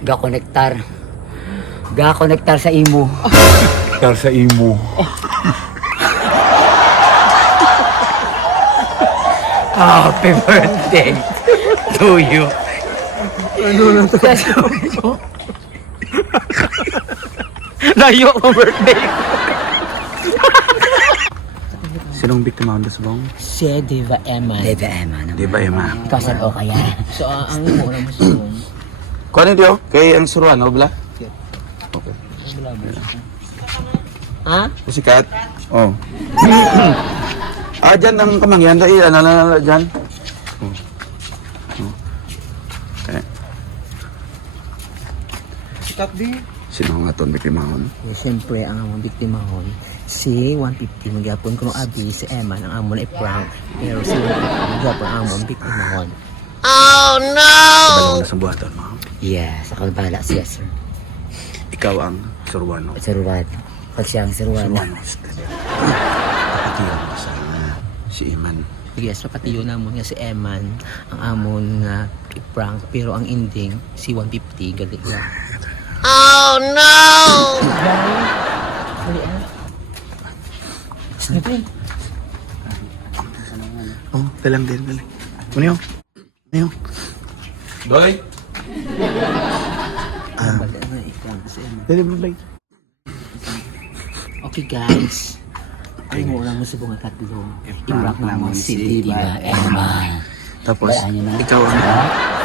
Ga-connectar. Ga-connectar sa imo. Tar sa imo. Happy birthday to you. Ano na to? Layo ang birthday. Sinong biktima ang dasbong? Si Diva Emma. Diva Emma naman. Di ba, Emma? Ikaw saan o kaya? So, ang imo na mo sa Kung ano diyo? Kay ang suruan, no, bala? Okay. Ha? Sikat? Oh. Dyan ang kamangyan. Dahil, dyan. Oh. Oh. Okay. Sikat di. Sino nga itong biktimahon? Eh, siyempre, ang among biktima hon, si 150 magyapon kuno abi si Emma ang amon ay prank. Pero si 150 magyapon ang among biktima hon. Kabalo na sa buhatan mo. Yes, ako bala siya, sir. Ikaw ang suruano. Saruwan. Pag siya ang saruwan. Suruano. Kapatiyan mo sa si Iman. Yes, papatiyo namon nga si Eman ang amon nga prank. Pero ang ending, si 150 galit niya. Oh no! Oh, dalang din, dalang. Ano yun? Ano yun? Boy! Dali mo, boy. Okay guys, ay mo lang mo sa bunga tatlo. I-prank naman si Diva Emma. Tapos, Balaan nyo na. ikaw ang...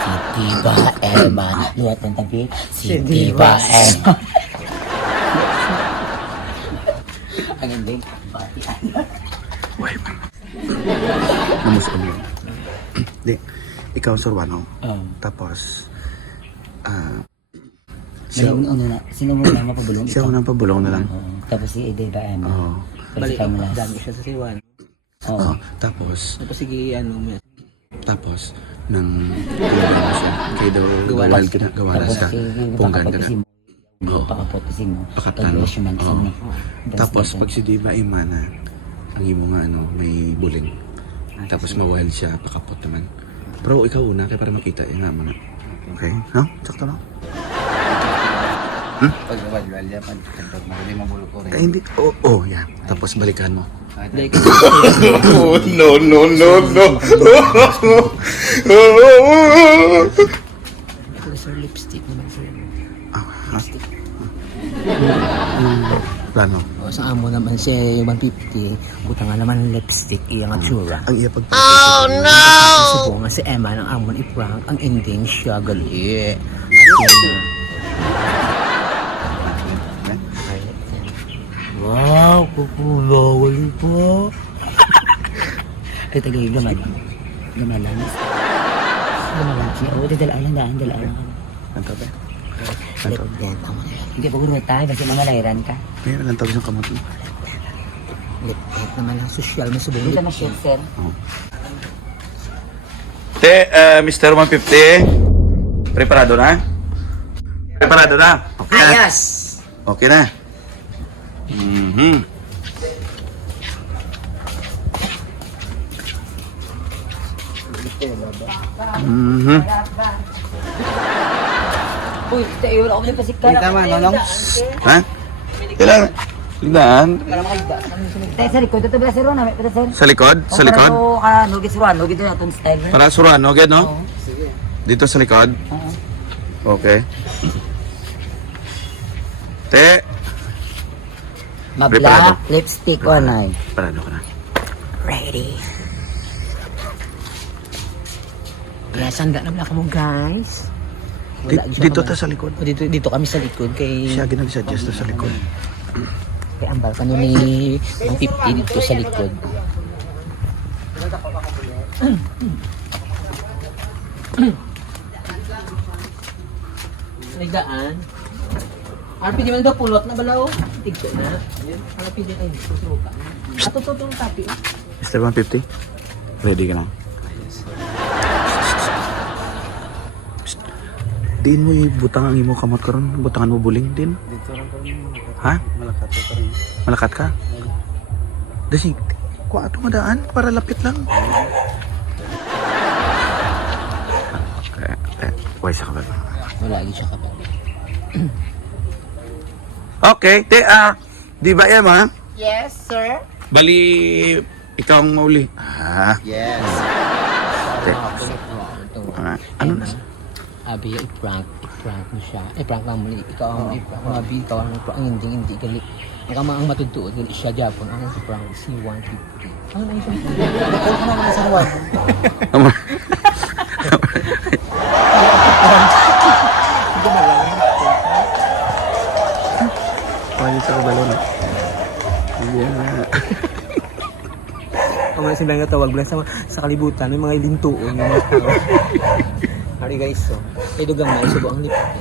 Si Diva Emma. Luwat ng tabi. Si Diva Emma. Ang ending. Uy, man. Namus ko yun. Di, ikaw ang suruano. Tapos, siya, Sino mo na mapabulong? siya unang pabulong na lang. Tapos si Diva Emma. Oo. Balik Balik ang dami siya sa siwan. Oo. Tapos, Tapos sige, ano, tapos, nang kailan mo siya, kay daw gawal ka na, gawalas ka, punggan ka na. Oo. Pakapot kasi mo. Pakatan mo. Oo. Tapos, pag si Diva Imana, ang imo nga, ano, may buling. Tapos, mawahil siya, pakapot naman. Pero ikaw una, kaya para makita, nga mo na. Okay? Ha? Sakto lang. pag wal yan, pag hindi mabulo ko rin. Hindi. Oo, yan. Tapos, balikan mo. Oh, No, no, no, no. Ito sir, lipstick naman sir. Plano. O, sa amo naman si 150, buta nga naman ng lipstick, iyang atsura. Ang iya pagpapit. Subo nga si Emma ng amon i-prank, ang ending siya gali. At yan na. Wow, kukula, wali pa. Ay, tagay, gaman. Gamalan. Gamalan siya. O, dalaan lang, dalaan lang. Ang kape. Lip, yan, tama na yan. Hindi pa gano'n tayo kasi mga layran ka. Kaya lang tawag siyang kamot mo. Lip, naman lang, social, may subong. Dito na shit, sir. Te, Mr. 150, preparado na? Preparado na? Okay na? Ayos! Okay na? Mhm. Mhm. Uy, tayo, ako yung pasikal. Tama, nonong? Ha? Kailangan. Tignan. Tayo sa likod, ito ba sir, na? Ito sir. Sa likod? Sa likod? Pero ka, nugit suruan, nugit na itong style. Para suruan, no? Get, no? Dito sa likod? Okay. Te, Preparado. Mabla, lipstick o anay. parado ka na. Ready. Yes, handa na ka mo guys. Dito ta sa likod. Dito kami sa likod kay Siya ginag-suggest to sa likod. kay ambal kami ni 150 dito sa likod. Nagdaan. RP di man daw pulot na balaw. Tigto na. RP di tayo susuka. Ato to tapi. Mr. 150, ready ka na? Din mo ibutang ang imo kamot karon, butangan mo buling din. Dito lang ko rin. Ha? Malakat ko rin. Malakat ka? Dasi, ko ato madaan para lapit lang. Okay, wise ka ba? Wala lagi siya kapag. Okay, di ba Emma? Yes, sir. Bali, ikaw ang mauli. Yes. Te. Ito. Ano na? Abi, i-prank mo siya. I-prank lang muli. Ikaw ang i-prank. Mabi, ikaw ang i-prank. Hindi gali. Ang matutuot, gali siya Japon. Ang i-prank, si 150. Ano na yung siya? Ano ka naman sa ruwan? Tama. Ay, sa balon. Yeah. Ang mga silang natawag lang sa kalibutan, may mga ilintuon. Hari guys, so. Ito gamay, subo ang lipat.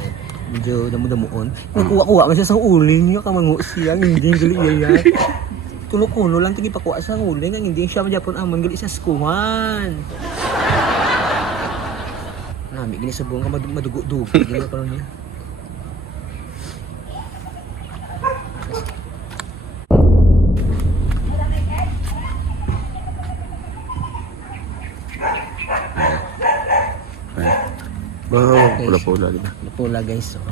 Medyo damo-damoon. Nagkuha-kuha man siya sa uling niya, kamango siya. Hindi gali iya. Kuno-kuno lang tigi pakuha sa uling. Ang hindi siya Japon amon gali sa skuhan. Nami, gini subong ka madugo-dugo. Gini ka lang niya. Wow, pula-pula diba? Pula guys, so.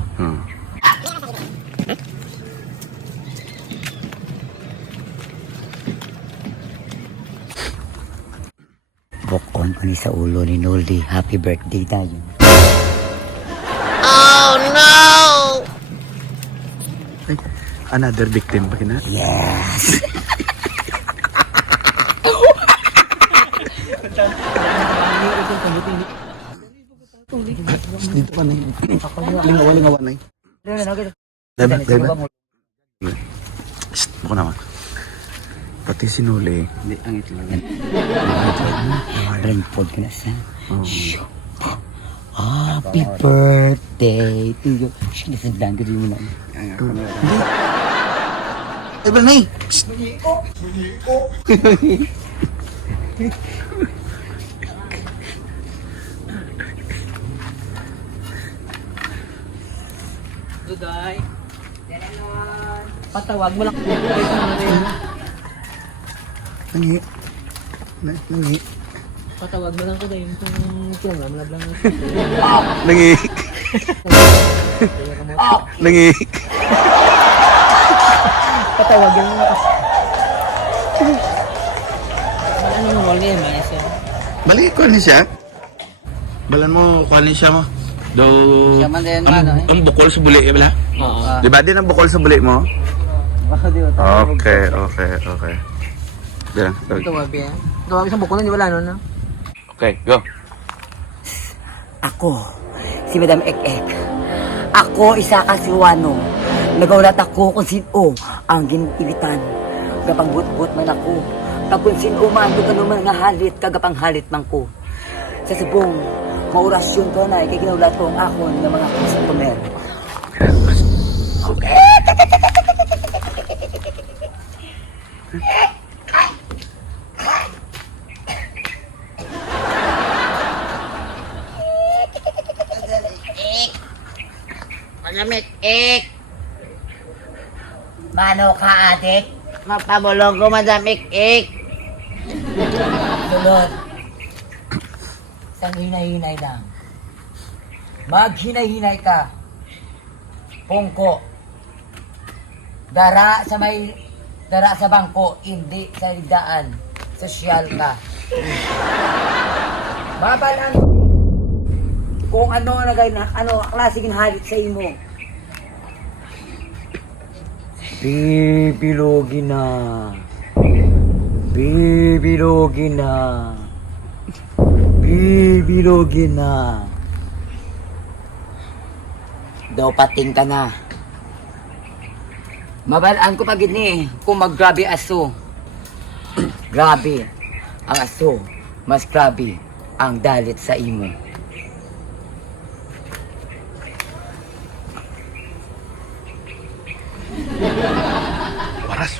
Bokon ko ni sa ulo ni Noldy. Happy birthday tayo. Ay, another victim pa kina? Yes! Dito pa na yun. Lingawa-lingawa na yun. Diba? Shhh, buko naman. Pati sinuli. Hindi, ang itlog. Rainford ka na sa. Oh. Happy birthday to you. Shhh, nasadaan ko din mo na. Ay, ba na eh? Duday. Patawag mo lang. Nangi. Nangi. Patawag mo lang ko dahil kung kinamlamlab lang. Nangi. Nangi. Patawag lang mo kasi. Wala nang wala yan, Maya siya. Balik ko ni siya. Balan mo, kuhanin siya mo. Do... Siya man din, ano eh. Ang bukol sa buli, bala? Oo. Di ba din ang bukol sa buli mo? Baka di ba? Okay. Diyan, Tawag yan. Tawag isang bukulan, di wala no, no? Okay, go. Ako, si Madam Ek-Ek. Ako, isa ka si Wano. Nagaulat ako kung sino ang ginilitan. Kapag but-but man ako. Pag kung sino man, kung ano man nga halit, kagapang halit man ko. Sa subong, maurasyon ko na, kaya ginaulat ko ang ako ng mga customer. Okay. Malamit, ik! Mano ka, adik? Mapabulong ko, Madam Ik. Tulod. Isang hinay-hinay lang. Maghinay-hinay ka. Pungko. Dara sa bangko, hindi sa ligdaan. Sosyal ka. Babalan kung ano klaseng halit sa imo. Bibilogin na. Bibilogin na. Bibilogin na. Daw pating ka na. Mabalaan ko pagid ni kung maggrabe aso. Grabe ang aso. Mas grabe ang dalit sa imo. Waras.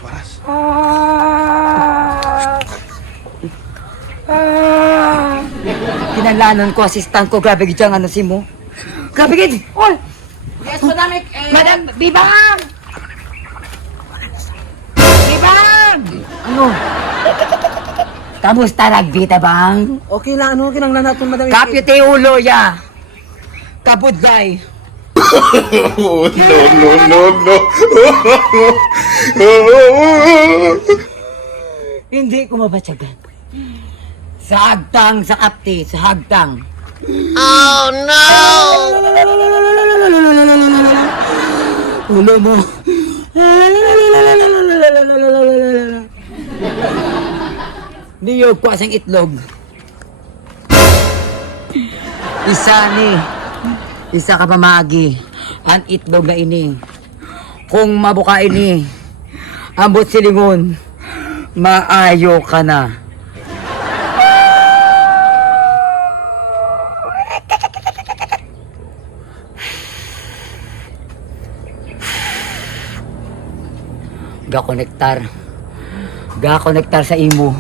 Kinalanon ko, assistant ko, grabe gid ang ano si mo. Grabe gid! Oy! Yes, Madam Ik. Madam, Bibang! Bibang! Ano? Kamusta nagbita bang? Okay lang, ano? Kinanglan natin, Madam Ik. Kapyo te ulo ya. Kabudlay. Hindi ko mabatyagan. Sa hagtang, sa kapti, sa hagtang. Ulo mo. Niyog ko asang itlog. Isa ka pamagi. Ang itlog na ini. Kung mabuka ini, ambot silingon, maayo ka na. Gakonektar sa imo.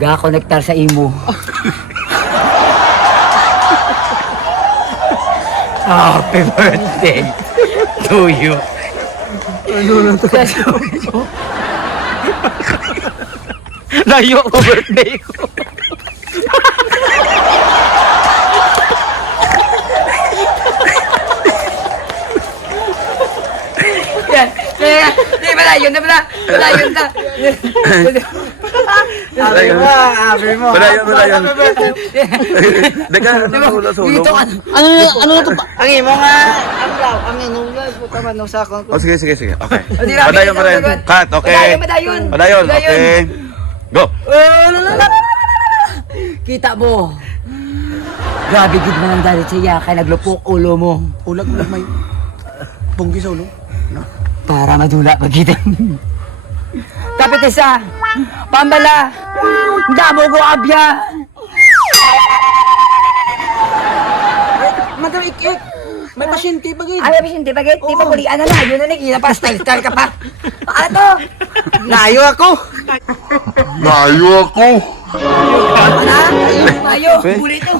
Gakonektar sa imo. Happy birthday to you. Ano lang to? Layo ko birthday ko. Yan. Di ba na yun? Wala yun na. Abi mo. Wala yun. Deka, wala solo. Dito ka. Ano to pa? Ang imo nga, ang inulay puta man no sa kon. Oh, sige. Okay. Di ba? Padayon. Cut, okay. Padayon, okay. Go. Kita mo. Grabe gid man ang dali siya kay naglupok ulo mo. Ulag may punggi sa ulo. Para madula pagkita. Kapit isa. Pambala. Damo ko abya. Madam ik. May pasyente bagay. Ay, hindi bagay. Di pa kulian na. Yun na nagkita pa. Style ka pa. Ano to? Nayo ako. Ayo, buli to.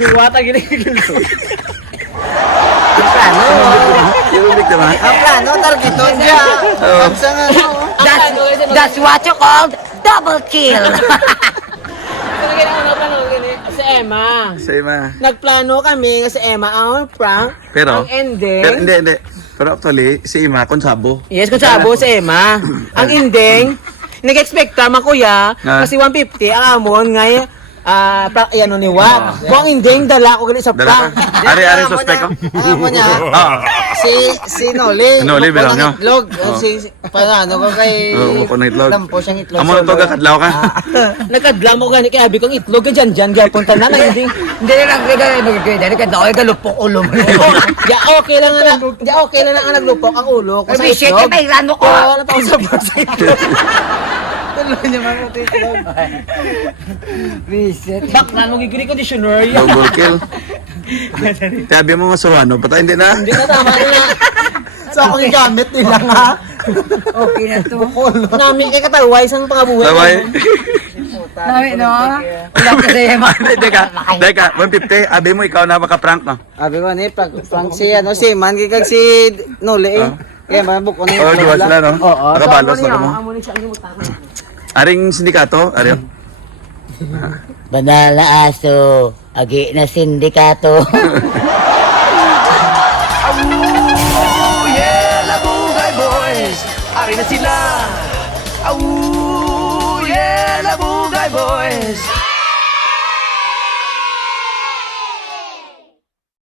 Diwata gini. Yung biktima. Ang plano targeto niya. Ang sanga no. That's what you call double kill. Si Emma. Sa ima. Nagplano kami nga si Emma ang prank. Pero, ang ending. pero hindi. Pero actually, si Ima, konsabo. Yes, kung sabo si Emma. Ang ending, nag-expect man kuya, kasi 150 ang amon nga prank yan ni Wat. Kung ang ending, dala ko ganit sa Dala prank. ka. Ari, suspect ko. Alam mo niya. Si Noli. Noli, bilang nyo. Itlog. Ano ko kay. Ko ng itlog. Lampo siyang itlog. Amo na to, kakadlaw ka. Nagkadla mo gani kay abi kong itlog ka dyan punta na ending. Hindi na lang magkakita. Kaya galupok ulo mo. Ya okay lang na ang naglupok ang ulo ko sa Ay, shit, itlog. may rano ko. Oo, natawag sa itlog. Tuloy niya man ito itlog. Reset. Bak na mo gigri conditioner. Double kill. Tabi mo masurano, patay hindi na. Hindi na tama na. So ako yung gamit nila nga. Okay na to. Nami kay kataway sang pangabuhi. Sabay. Nami, no? Wala ka sa ema. Deka, 150, abi mo ikaw na maka-prank no. Abi ko ni prank si si Man kag si Noli eh. Kaya mabuk ko ni. Oh, duwa sila no. Oo. Nakabalos na mo. Aring sindikato, ari. Banala aso, agi na sindikato. Yeah, Labugay Boys! Ari na sila! Yeah, Labugay Boys!